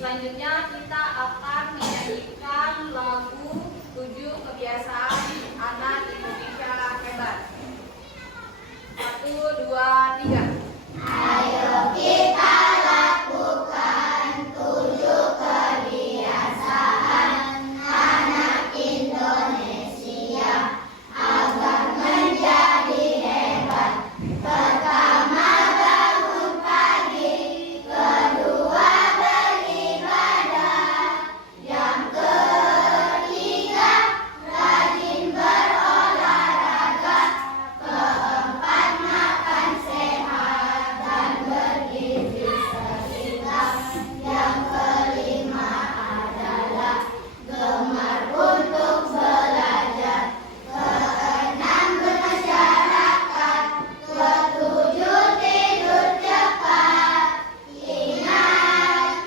Selanjutnya kita akan menyanyikan lagu 7 kebiasaan anak Indonesia hebat. 1, 2, 3. Ayo kita lakukan 7 kebiasaan anak Indonesia agar menjadi hebat. Pertama, bangun pagi. Kedua, beribadah. Yang ketiga, rajin berolahraga. Keempat, makan sehat dan bergizi seimbang. Yang kelima adalah gemar untuk belajar. Keenam, bermasyarakat. Ketujuh, tidur cepat. Ingat,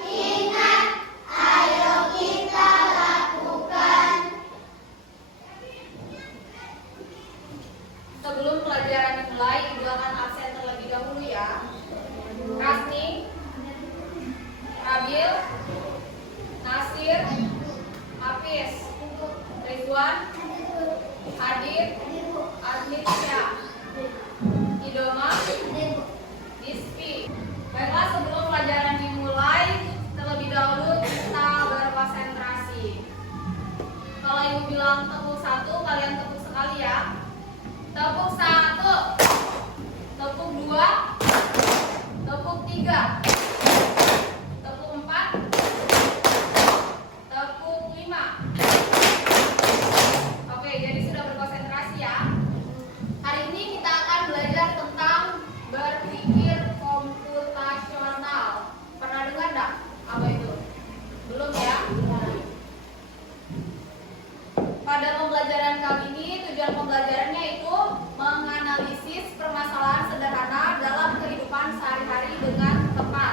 ayo kita lakukan. Sebelum pelajaran dimulai, Ibu akan absen terlebih dahulu ya. Kasni, Rabil, Nasir, Hafiz, Rizwan, Adit, Aditya, Idoma, Dispi. Baiklah, sebelum pelajaran dimulai, terlebih dahulu kita berkonsentrasi. Kalau Ibu bilang tepuk 1, kalian tepuk sekali ya. Tepuk 1, tepuk 2, tepuk 3, tepuk 4, tepuk 5. Oke, jadi sudah berkonsentrasi ya. Hari ini kita akan belajar tentang berpikir komputasional. Pernah dengar enggak? Apa itu? Belum ya? Pada pembelajaran kali ini, tujuan pembelajarannya itu menganalisis permasalahan sederhana dalam kehidupan sehari-hari dengan tepat.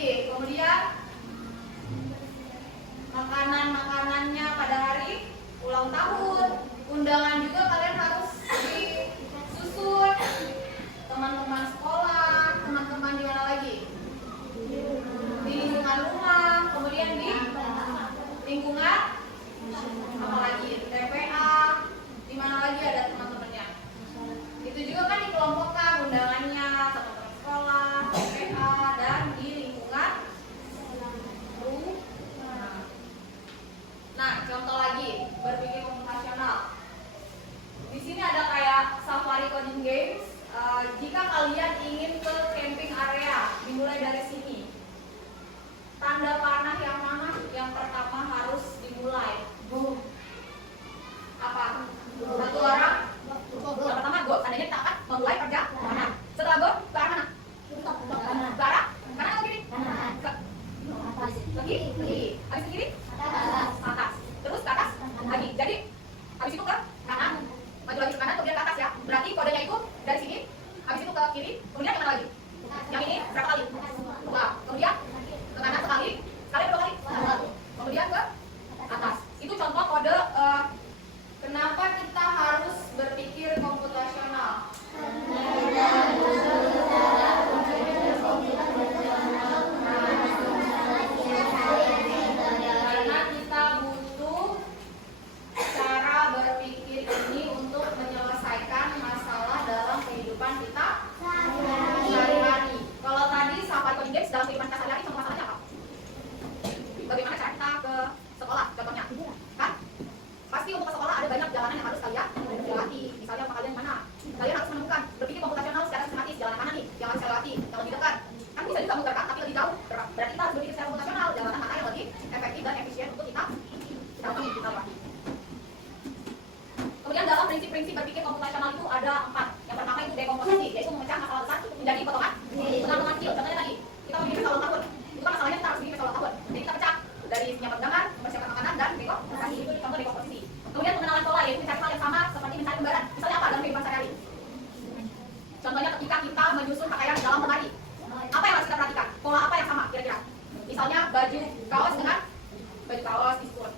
lagi. Kemudian makanan-makanannya pada hari ulang tahun. Undangan juga kalian harus disusun. Teman-teman sekolah, teman-teman di mana lagi? Di lingkungan rumah, kemudian di lingkungan apalagi? TPA, di mana lagi ada teman-temannya? Itu juga kan dikelompokkan undangannya, teman-teman sekolah, TPA, dan di lingkungan rumah. Nah, contoh lagi, berpikir komputasional. Di sini ada kayak safari coding games. Jika kalian ingin ke camping area, dimulai dari sini. Tanda panah yang mana yang pertama harus dimulai? Apa? Satu orang? Yang pertama go, tandanya kita akan memulai perjalanan. Setelah go, ke arah mana? Ke arah? Kanan atau kiri? Ke kiri? Habis ke kiri? Atas. Terus ke atas? Lagi. Jadi, habis itu ke kanan. Maju lagi ke kanan, kemudian ke atas ya. Berarti kodenya itu dari sini, habis itu ke kiri, kemudian ke mana lagi? Yang ini berapa kali? Dua. Kemudian ke kanan sekali, berapa kali? Kemudian ke atas. Itu contoh kode kenapa kita harus berpikir komputasional. Karena kita butuh cara berpikir ini untuk menyelesaikan masalah dalam kehidupan kita sehari-hari. Kalau tadi safari coding games dalam kehidupan kita sehari-hari, contoh masalahnya apa? Bagaimana cara kita ke sekolah, contohnya? Kan? Pasti untuk ke sekolah ada banyak jalanan yang harus kalian lewati. Misalnya kalian mana? Kalian harus menemukan berpikir komputasional secara sistematis. Jalan mana nih yang harus saya lewati? Yang lebih dekat. Kan bisa juga muter kan, tapi lebih jauh. Berarti kita harus berpikir secara komputasional. Jalan mana yang lebih efektif dan efisien untuk kita lewati. Kemudian dalam prinsip-prinsip berpikir komputasional itu ada 4. Yang pertama itu dekomposisi, yaitu memecah masalah besar menjadi potongan kecil. Contohnya tadi, kita memiliki masalah ulang tahun. Itu kan masalahnya kita harus bikin masalah ulang tahun. Jadi kita pecah dari penyiapan undangan, mempersiapkan makanan, dan dekomposisi. Itu contoh dekomposisi. Kemudian pengenalan pola, yaitu mencari hal yang sama seperti mencari lembaran. Misalnya apa dalam kehidupan sehari-hari? Contohnya ketika kita menyusun pakaian dalam lemari. Apa yang harus kita perhatikan? Pola apa yang sama kira-kira? Misalnya baju kaos dengan baju kaos,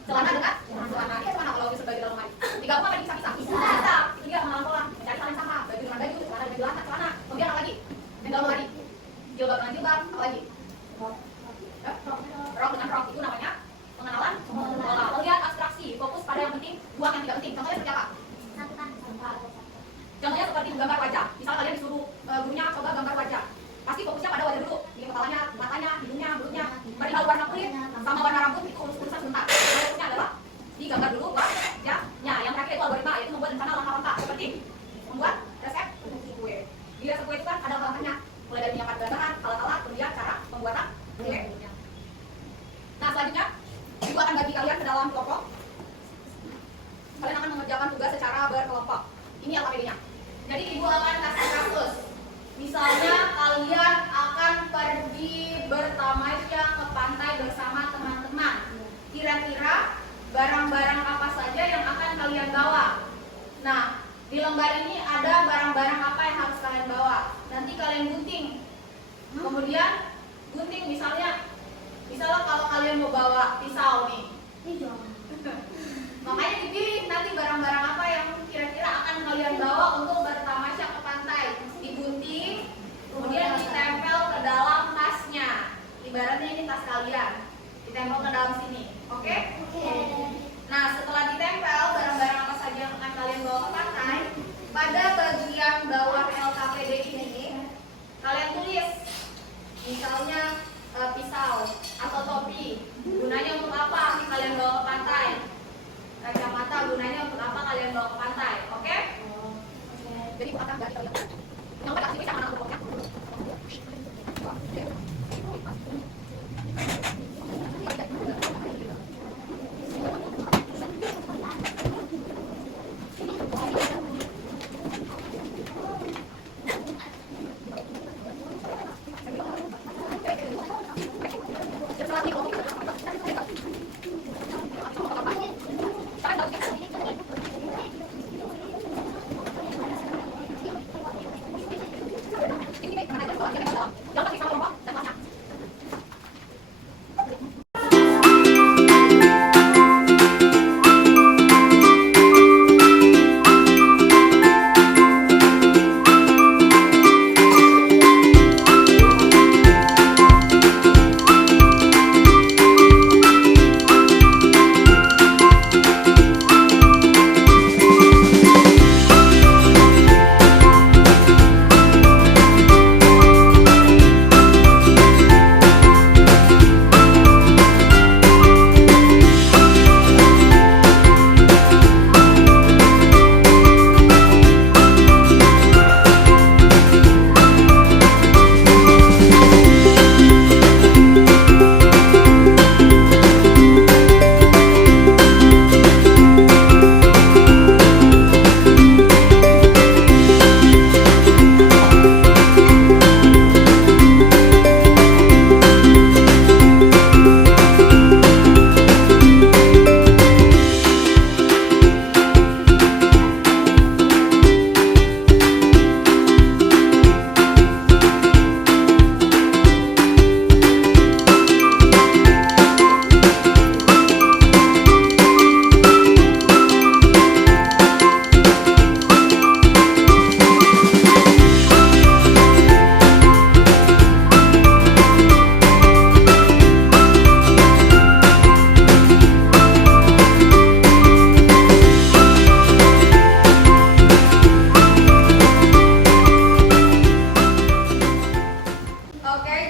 celana dengan celana. Dia celana kalau nyusun baju dalam lemari. Digabung apa dipisah-pisah? Bisa. Itu dia pengenalan pola. Mencari hal yang sama. Baju dengan baju, celana dengan celana. Kemudian apa lagi? Yang dalam lemari. Jilbab dengan jilbab. Apa lagi? Rok dengan rok. Itu namanya pengenalan pola. Kemudian abstraksi, fokus pada yang penting, buang yang tidak penting. Contohnya seperti apa? Contohnya seperti menggambar wajah. Misal kalian disuruh gurunya coba gambar wajah. Pasti fokusnya pada wajah dulu. Ini kepalanya, matanya, hidungnya, mulutnya. Perihal warna kulit sama warna rambut itu urus-urusan sebentar. Fokusnya adalah digambar dulu wajahnya. Yang terakhir itu algoritma, yaitu membuat rencana langkah-langkah seperti membuat resep kue. Di resep kue itu kan ada langkahnya. Mulai dari menyiapkan bahan, alat-alat, kemudian cara pembuatan kue. Nah, selanjutnya Ibu akan bagi kalian ke dalam kelompok. Kalian akan mengerjakan tugas secara berkelompok. Ini LKPD-nya. Jadi Ibu akan kasih kasus. Misalnya kalian akan pergi bertamasya ke pantai bersama teman-teman. Kira-kira barang-barang apa saja yang akan kalian bawa? Nah, di lembar ini ada barang-barang apa yang harus kalian bawa. Nanti kalian gunting. Kemudian gunting misalnya kalau kalian mau bawa pisau nih. Makanya dipilih nanti barang-barang apa yang kira-kira akan kalian bawa untuk bertamasya ke pantai. Digunting, kemudian ditempel ke dalam tasnya. Ibaratnya ini tas kalian, ditempel ke dalam sini. Oke? Nah, setelah ditempel barang-barang apa saja yang akan kalian bawa ke pantai, pada bagian bawah LKPD ini kalian tulis misalnya pisau atau topi, gunanya untuk apa kalian bawa ke pantai? Kacamata gunanya untuk apa kalian bawa ke pantai? Oke? Jadi akan bagi kalian. Yang pada kasih mana kelompoknya?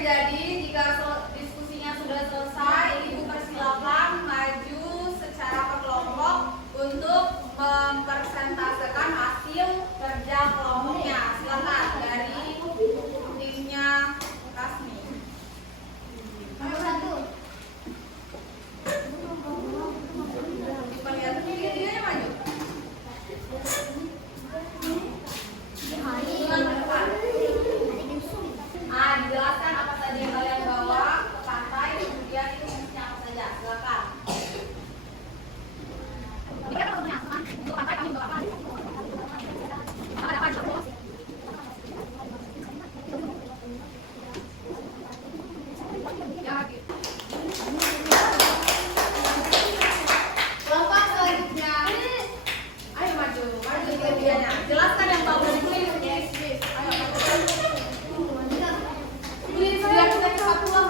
jadi jika diskusinya sudah selesai, Ibu persilakan maju secara berkelompok untuk mempresentasikan hasil kerja kelompoknya. Silakan dari timnya Kasmi. Diperlihatkan videonya maju. Dengan ke depan. Dijelaskan apa saja yang kalian bawa ke pantai, kemudian itu fungsinya apa saja. Silakan. Untuk pantai kami bawa apa? Apa? Kelompok selanjutnya. Ayo maju videonya. Jelaskan yang tahu dari tulis. Ayo maju. Biar kita cepat pulang.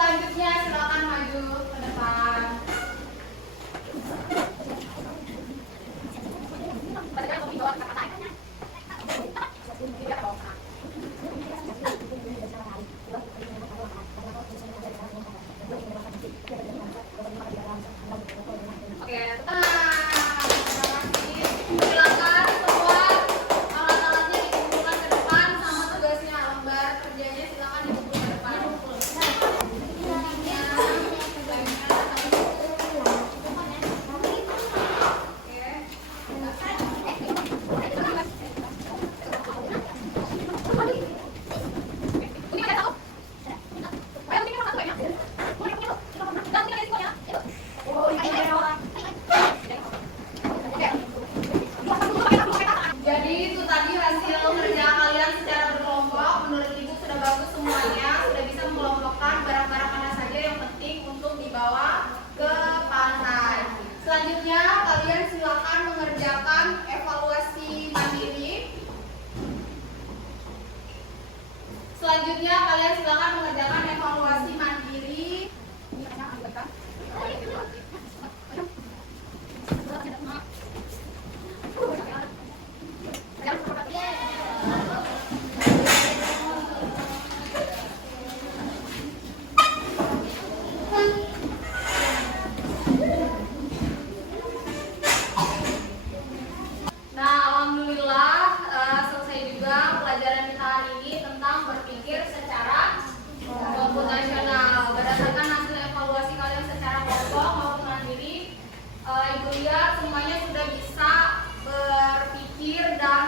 Selanjutnya silakan maju ke depan. Oke, silakan semua alat-alatnya dikumpulkan ke depan sama tugasnya, lembar kerjanya silakan dikumpulkan ke depan. Jadi itu tadi hasil kerja kalian secara berkelompok. Menurut Ibu sudah bagus semuanya, sudah bisa mengelompokkan barang-barang mana saja yang penting untuk dibawa ke pantai. Selanjutnya kalian silakan mengerjakan evaluasi mandiri. Selanjutnya kalian silakan mengerjakan evaluasi mandiri. Nah, alhamdulillah selesai juga pelajaran kita hari ini tentang berpikir secara komputasional. Berdasarkan hasil evaluasi kalian secara kelompok maupun mandiri, Ibu lihat semuanya sudah bisa berpikir dan